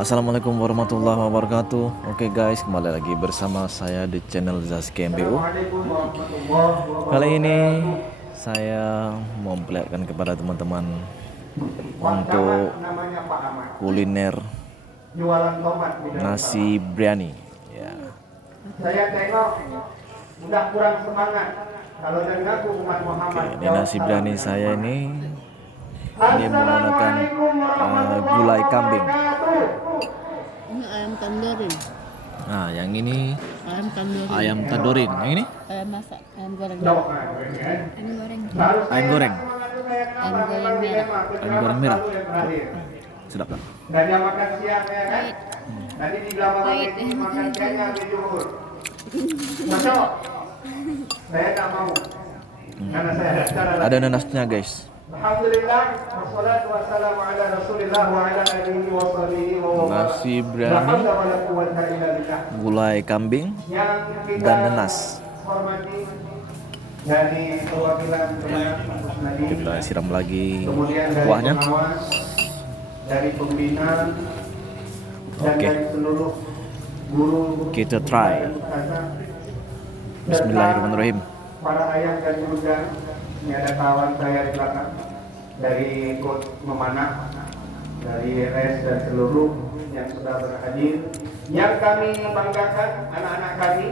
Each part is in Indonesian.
Assalamualaikum warahmatullahi wabarakatuh. Oke guys, kembali lagi bersama saya di channel Zaski MBU. Kali ini saya mau memperlihatkan kepada teman-teman untuk kuliner nasi biryani. Ya. Saya tengok udah kurang semangat. Kalau dengar umat Muhammad. Oke, ini nasi biryani saya ini menggunakan gulai kambing. Ini ayam tandoori. Nah, yang ini Ayam tandoori. ayam tandoori. Yang ini Ayam masak, ayam goreng. ayam goreng. Ayam goreng merah. Ayam goreng merah. Sedap tak? Dan yang makan siang ya kan? Nanti di belakang ini makan siangnya di Johor. Masuk. Saya tak mau. Karena saya ada acara Ada nanasnya guys. Alhamdulillah, wassalatu wassalamu ala Rasulillah wa ala alihi wa sahbihi wa Nasi la biryani, haula wa la quwwata illa billah. gulai kambing, Yang kita dan nanas. hormati dari perwakilan Kementerian Musnadi, Kita siram lagi kemudian dari kuahnya. pengawas, dari pembina, dan Oke. dari seluruh guru, Kita try. ustazah, Bismillahirrahmanirrahim. serta para ayah dan bunda. Ini ada kawan saya di belakang dari Coach Memanah, dari RS dan seluruh yang sudah berhadir. Yang kami banggakan anak-anak kami,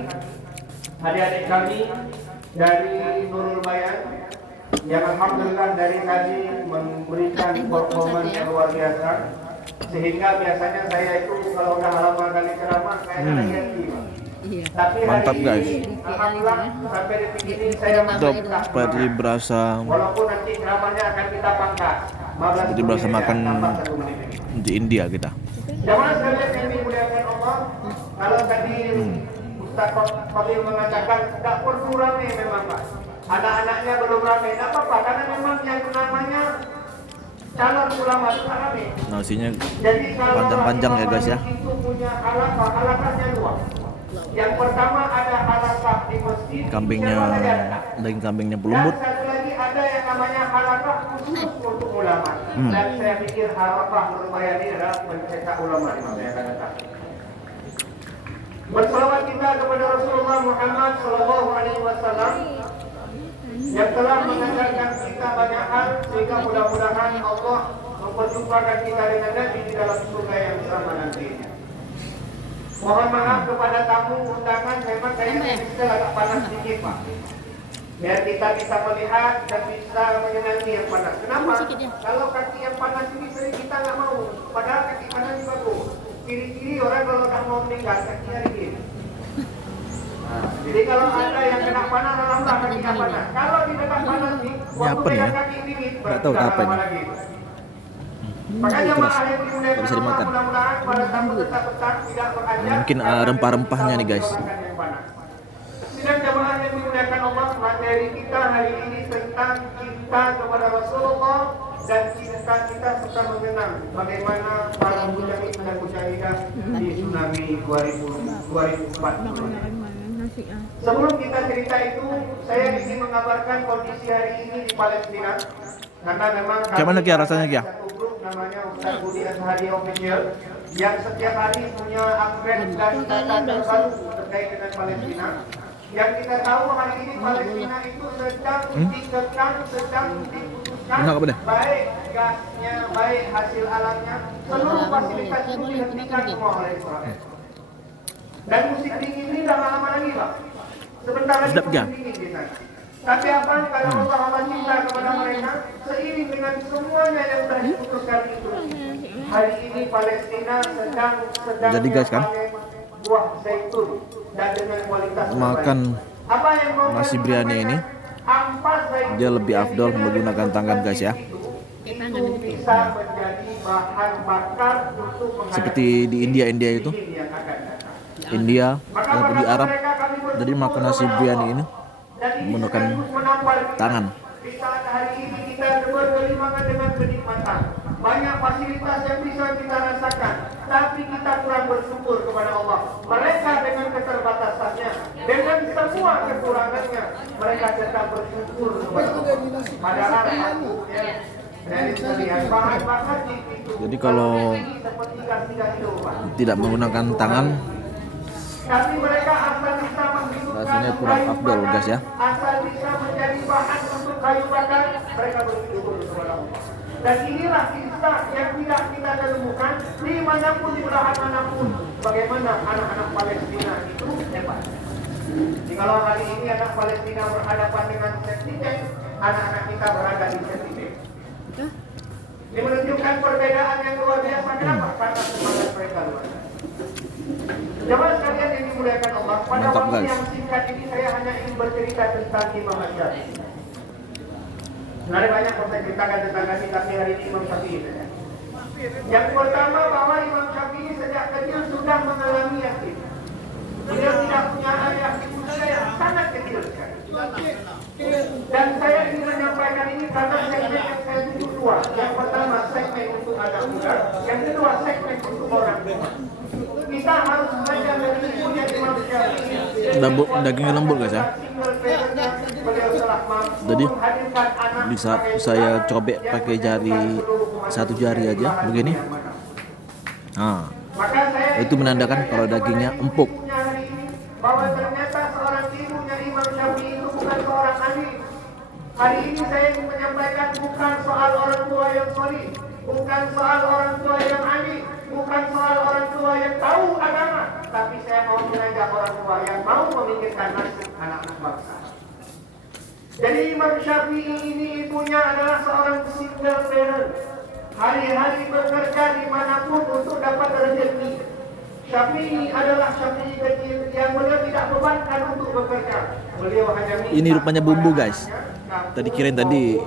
adik-adik kami dari Nurul Bayan, yang alhamdulillah dari tadi memberikan performa yang luar biasa, sehingga biasanya saya itu kalau udah lama kali ceramah kayak hati. Iya. Tapi Mantap, hari guys. ini, alhamdulillah sampai detik ini saya Sedap, masih seperti berasa walaupun nanti ceramahnya akan kita pangkas. seperti berasa makan di India kita. Jamaah sekalian yang dimuliakan Allah, kalau tadi Ustaz Fadil mengatakan tak perlu rame memang Pak. Anak-anaknya belum rame, tak apa-apa karena memang yang namanya calon ulama itu rame. Nasinya Jadi kalau panjang-panjang ya guys ya. itu punya halakahnya dua. Yang pertama ada halakah di masjid, Kambingnya, yang mana ada. daging kambingnya Dan pelembut. satu lagi ada yang namanya halakah khusus untuk ulama. Dan saya pikir halakah Nurbayan ini adalah pencetak ulama di masa yang akan datang. Berselawat kita kepada Rasulullah Muhammad Sallallahu Alaihi Wasallam yang telah mengajarkan kita banyak hal sehingga mudah-mudahan Allah memperjumpakan kita dengan Nabi di dalam surga yang sama nantinya. Mohon maaf kepada tamu undangan, memang kayaknya kita agak panas sedikit Pak. Biar kita bisa melihat dan bisa menyenangi yang panas. Kenapa? Kalau kaki yang panas ini sering kita nggak mau. Padahal kaki panas ini bagus. Ciri-ciri orang kalau tak mau meninggal kakinya dingin. Nah, jadi kalau ada yang kena panas, alhamdulillah kakinya panas. Kalau di dekat panas nih, waktu apa nih pegang ya? kaki dingin, Nggak tahu apa ini. lagi. Makanya Keras. malah yang dimuliakan Nggak bisa Allah, dimakan. mudah-mudahan pada tamu tetap tidak beranjak. Mungkin rempah-rempahnya nih guys. Sidang jamaah yang dimuliakan Allah, materi kita hari ini tentang cinta kepada Rasulullah dan cinta kita serta mengenang bagaimana para mujahid dan mujahidah di tsunami 2004. Sebelum kita cerita itu, saya ingin mengabarkan kondisi hari ini di Palestina. Karena memang Gimana Kia rasanya Kia? satu grup namanya Ustaz Budi Azhari Official yang setiap hari punya upgrade dan data terbaru terkait dengan Palestina. Yang kita tahu hari ini Palestina itu sedang diputuskan Enak apa deh? baik gasnya, baik hasil alamnya, seluruh fasilitas itu dihentikan semua oleh Israel. Dan musim dingin ini dah lama lagi Pak. Sebentar lagi Sedap, Kia? musim dingin di sana. Tapi apa kalau Allah cinta kepada mereka, seiring dengan semuanya yang sudah diputuskan itu, hari ini Palestina sedang Jadi, guys, kan? memanen buah zaitun dan dengan kualitas Makan terbaik. Apa yang mau nasi saya biryani ini, sampaikan? Ampas zaitun dia lebih yang afdol digunakan menggunakan untuk tangan, guys, ya. itu bisa menjadi bahan bakar untuk menghadapi Seperti di India itu, dingin yang akan datang. India Maka ataupun di pada Arab. mereka kami bersyukur Jadi makan nasi kepada biryani Allah. ini Dan ini menggunakan sekaligus menampar kita. tangan. Di saat hari ini kita berkelimangan dengan kenikmatan, banyak fasilitas yang bisa kita rasakan, tapi kita kurang bersyukur kepada Allah. Mereka dengan keterbatasannya, dengan semua kekurangannya, mereka tetap bersyukur kepada Allah. Padahal aku dari sekalian bahan bakar itu. Jadi kalau jelas tidak hidup, Pak. tidak menggunakan tangan. Tapi mereka asal bisa menghidupkan Rasanya kurang kayu afdol, bakar, guys, ya. asal bisa menjadi bahan untuk kayu bakar, mereka berhidup kepada Allah. Dan inilah kisah yang tidak kita temukan dimanapun, di belahan manapun. Bagaimana anak-anak Palestina itu hebat. Jikalau hari ini anak Palestina berhadapan dengan safety tank, anak-anak kita berada di safety tank. Ini menunjukkan perbedaan yang luar biasa. Kenapa? Karena semangat mereka luar biasa. Jemaah sekalian yang dimuliakan Allah, pada Mantap, waktu guys. yang singkat ini saya hanya ingin bercerita tentang Imam Syafi'i. Sebenarnya banyak yang saya ceritakan tentang Nabi, tapi hari ini Imam Syafi'i saja. Yang pertama, bahwa Imam Syafi'i sejak kecil sudah mengalami yatim. Beliau tidak punya ayah di usia yang sangat kecil sekali. Dan saya ingin menyampaikan ini karena segmen yang saya tuju dua. Yang pertama segmen untuk anak muda, yang kedua segmen untuk orang tua. Kita harus belajar dari ibunya Imam Syafi'i. Dagingnya lembut, guys, ya. Jadi bisa saya cobek pakai satu jari aja begini. Nah, itu menandakan kalau dagingnya empuk. Bahwa ternyata seorang ibunya Imam Syafi'i itu bukan seorang alim. Hari ini saya ingin menyampaikan bukan soal orang tua yang solih, bukan soal orang tua yang alim, bukan soal orang tua yang tahu agama, tapi saya mau mengajak orang tua yang mau memikirkan nasib anak-anak bangsa. Jadi Imam Syafi'i ini ibunya adalah seorang single parent. Hari-hari bekerja dimanapun untuk dapat rezeki. Syafi'i adalah Syafi'i kecil yang beliau tidak bebankan untuk bekerja. Beliau hanya Ini rupanya bumbu, guys. Tadi kirain tadi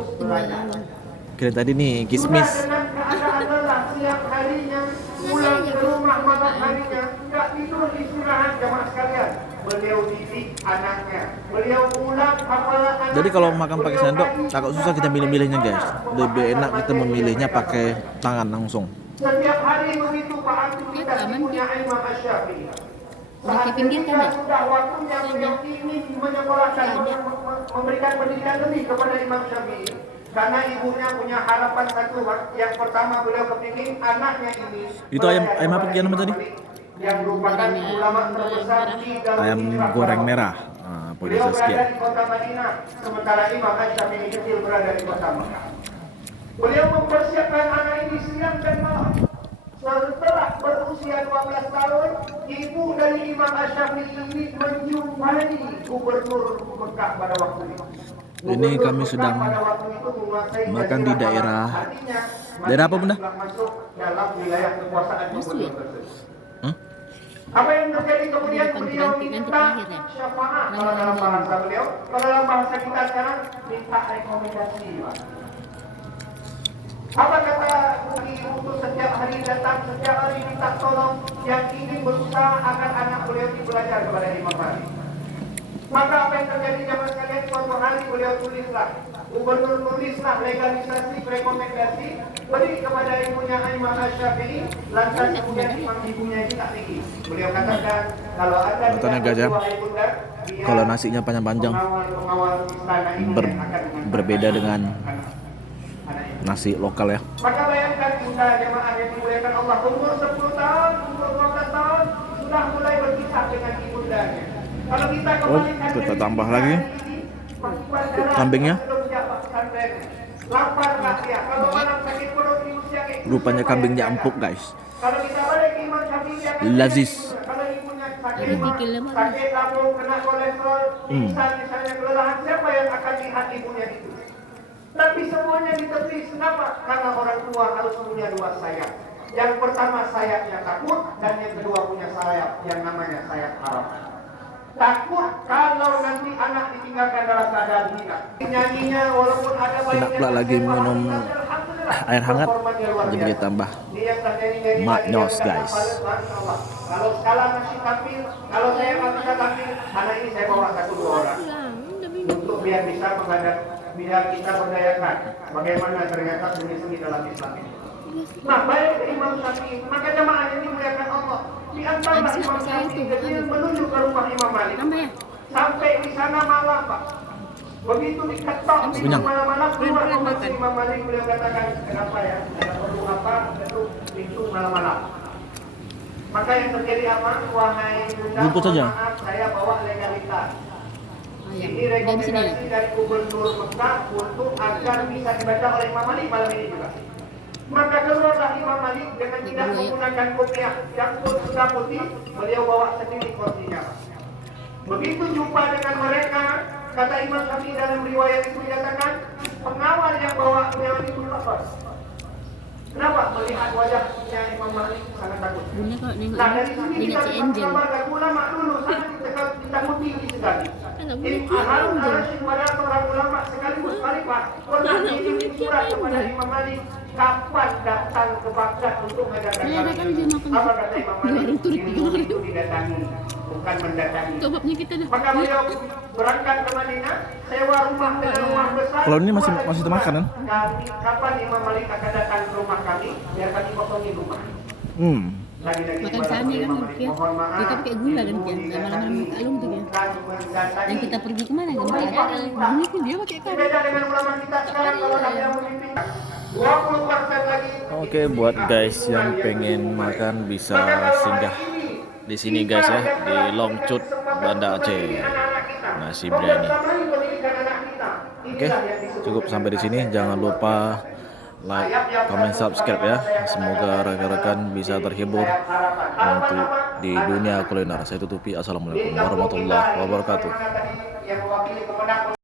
nih kismis. dengan keadaan lelah siang harinya pulang ke rumah malam harinya, tidak tidur istirahat jamaah sekalian. Beliau didik anaknya. Beliau pulang hafalan anaknya. Jadi kalau makan pakai sendok agak susah kita milih-milihnya, guys. Lebih enak kita memilihnya pakai tangan langsung. Setiap hari begitu Pak aktivitas ibunya Imam Syafi'i. Saat ketika sudah waktunya beliau ingin menyekolahkan, memberikan pendidikan lebih kepada Imam Syafi'i. Karena ibunya punya harapan satu, yang pertama beliau kepingin anaknya ini. Itu ayam apa nama tadi? Yang merupakan ulama terbesar di dalam Ayam goreng merah. Nah, beliau berada Saskia. di kota Madinah, sementara Imam Syafi'i kecil berada di kota Mekah. Beliau mempersiapkan anak ini siang dan malam. Setelah berusia 12 tahun, ibu dari Imam Syafi'i ini menjumpai gubernur Mekah pada waktu itu. Ini kami sedang makan di daerah apa, Bunda? Masuk dalam wilayah kekuasaan gubernur tersebut. Apa yang terjadi kemudian beliau minta syafaat kalau dalam bahasa beliau, kalau dalam bahasa kita sekarang minta rekomendasi, Pak. Apa kata Budi untuk setiap hari datang, setiap hari minta tolong yang ingin berusaha agar anak beliau ini belajar kepada Imam Malik. Maka apa yang terjadi zaman sekalian, suatu hari beliau tulislah, gubernur tulislah legalisasi rekomendasi beri kepada ibunya Imam Syafi'i, lantas kemudian ibunya ini tak tinggi. Beliau katakan kalau ada kalau nasinya panjang-panjang berbeda dengan nasi lokal ya. Maka bayangkan kita jemaah yang dimuliakan Allah, umur 10 tahun, umur 12 tahun sudah mulai berpisah dengan ibundanya. Kalau kita kembalikan kita tambah lagi kambingnya. Lapar lah dia. Kalau malam sakit perut di usia kayak Rupanya kambingnya empuk, guys. kalau kita balik ke Imam Syafi'i, Lazis. kalau ibunya sakit lambung, kena kolesterol, misalnya kelelahan, siapa yang akan lihat ibunya itu? Tapi semuanya ditepis. Kenapa? Karena orang tua harus punya dua sayap. Yang pertama sayapnya takut, dan yang kedua punya sayap yang namanya sayap harapan. Takut kalau nanti anak ditinggalkan dalam keadaan hina. Nyanyinya walaupun ada Kena pula lagi minum air hangat, jadi ditambah maknyos, guys. Kalau skala masih tampil, kalau saya nggak bisa tampil, anak ini saya bawa 1-2 orang untuk biar bisa menghadap, biar kita berdayakan bagaimana ternyata seni-seni dalam Islam ini. Nah, baik Imam Syafi'i, maka jemaah ini muliakan Allah. Di antara Imam Syafi'i kecil menuju ke rumah Imam Malik. Sampai di sana malam, Pak. Begitu diketok di malam-malam keluar rumah Imam Malik, beliau katakan, kenapa ya? Ada perlu apa? Pintu malam-malam. Maka yang terjadi apa? Wahai bunda, Bungkus saja. maaf, saya bawa legalitas. Ayam. Ini Dari sini ya. rekomendasi dari Gubernur Mekah untuk agar bisa dibaca oleh Imam Malik malam ini juga. Maka keluarlah Imam Malik dengan tidak menggunakan kopiah yang sudah putih, beliau bawa sendiri kursinya. Begitu jumpa dengan mereka, kata Imam Syafi'i dalam riwayat itu menyatakan pengawal yang bawa beliau itu lapar. Kenapa? Melihat wajahnya Imam Malik sangat takut. Bunda kalau nengok Nah dari sini ini, kita si bisa Angel. menggambarkan ulama dulu sangat kita mutili sekali. Anak Ini budak harus Angel. harus kepada seorang ulama sekaligus khalifah pernah dikirim surat kepada Imam Malik kapan datang ke Baghdad untuk mendatangi Saya ada kan dia makan apa kata Imam di Malik? warung Turki Ilmu itu didatangi, bukan mendatangi. Kebabnya kita dah. Maka beliau berangkat ke Madinah, sewa rumah dengan rumah besar. Kalau ini masih termakan kan? Kami, kapan Imam Malik akan datang ke rumah kami, biar kami kosongin rumah. Lagi-lagi Makan kepada sani kan Imam Malik, Kian. mohon maaf, Kita pakai gula kan Kian. Yang malam-malam kalung tuh Kian. Dan kita pergi kemana kan? Ini kan dia pakai kan. Beda dengan ulama kita sekarang kalau ada yang memimpin 20% lagi. Oke, buat guys yang pengen makan bisa singgah di sini guys ya, di Longcut Banda Aceh. Nasi biryani. Oke, cukup sampai di sini. Jangan lupa like, comment, subscribe ya. Semoga rekan-rekan bisa terhibur untuk di dunia kuliner. Saya tutupi. Assalamualaikum warahmatullahi wabarakatuh.